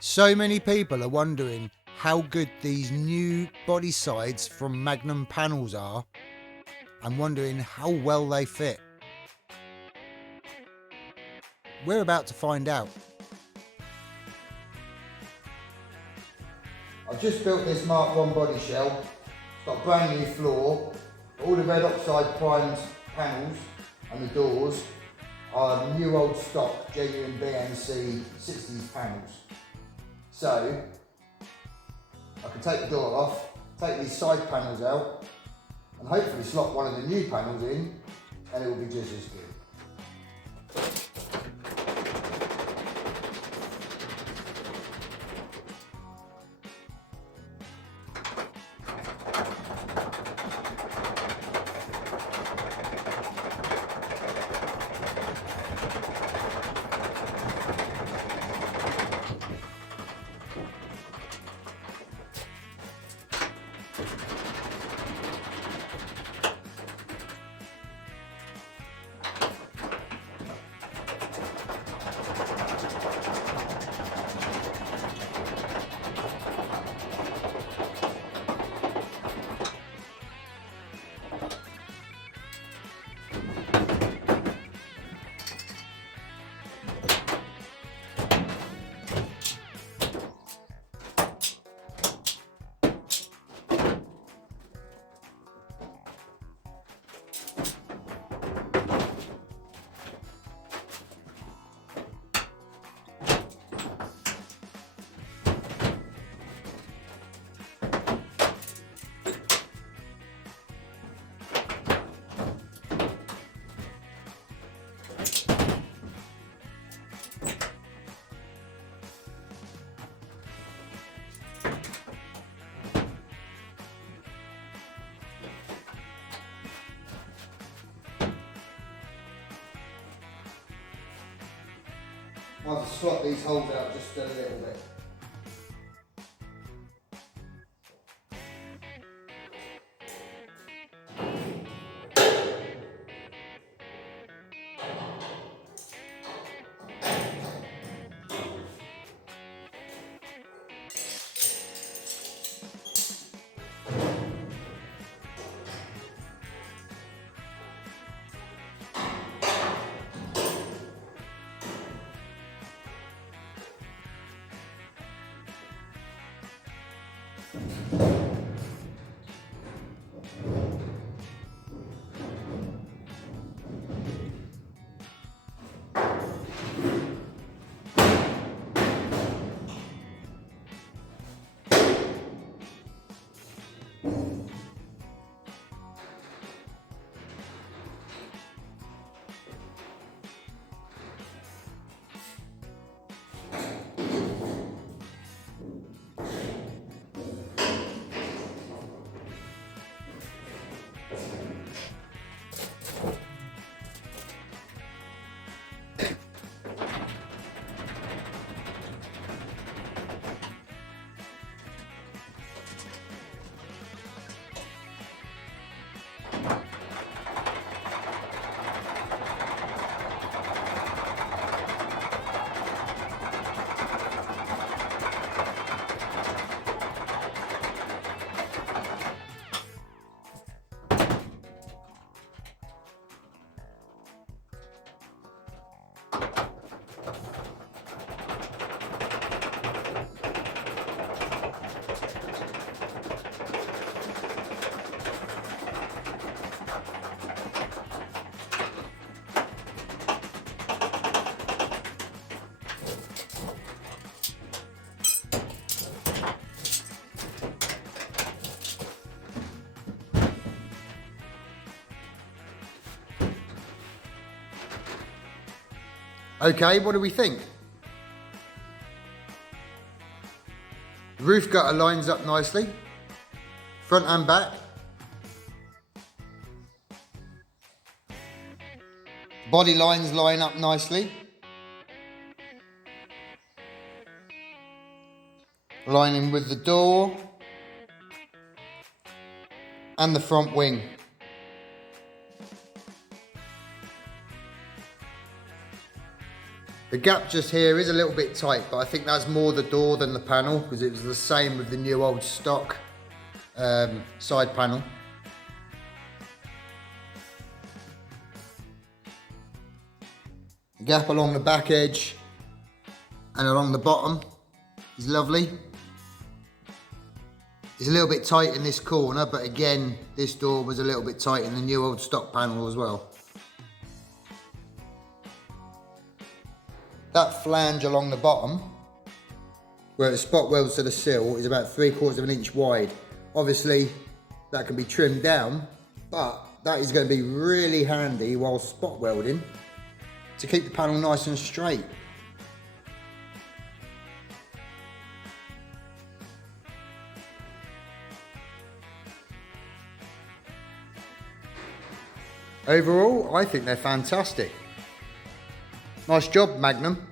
So many people are wondering how good these new body sides from Magnum Panels are and wondering how well they fit. We're about to find out. I've just built this Mk1 body shell. It's got a brand new floor. All the red oxide primed panels and the doors are new old stock, genuine BNC 60s panels. So, I can take the door off, take these side panels out, and hopefully slot one of the new panels in, and it will be just as good. I'll have to slot these holes out just a little bit. Okay, what do we think? The roof gutter lines up nicely, front and back. Body lines line up nicely. Lining with the door and the front wing. The gap just here is a little bit tight, but I think that's more the door than the panel, because it was the same with the new old stock side panel. The gap along the back edge and along the bottom is lovely. It's a little bit tight in this corner, but again, this door was a little bit tight in the new old stock panel as well. That flange along the bottom, where it spot welds to the sill, is about 3/4 of an inch wide. Obviously, that can be trimmed down, but that is going to be really handy while spot welding to keep the panel nice and straight. Overall, I think they're fantastic. Nice job, Magnum.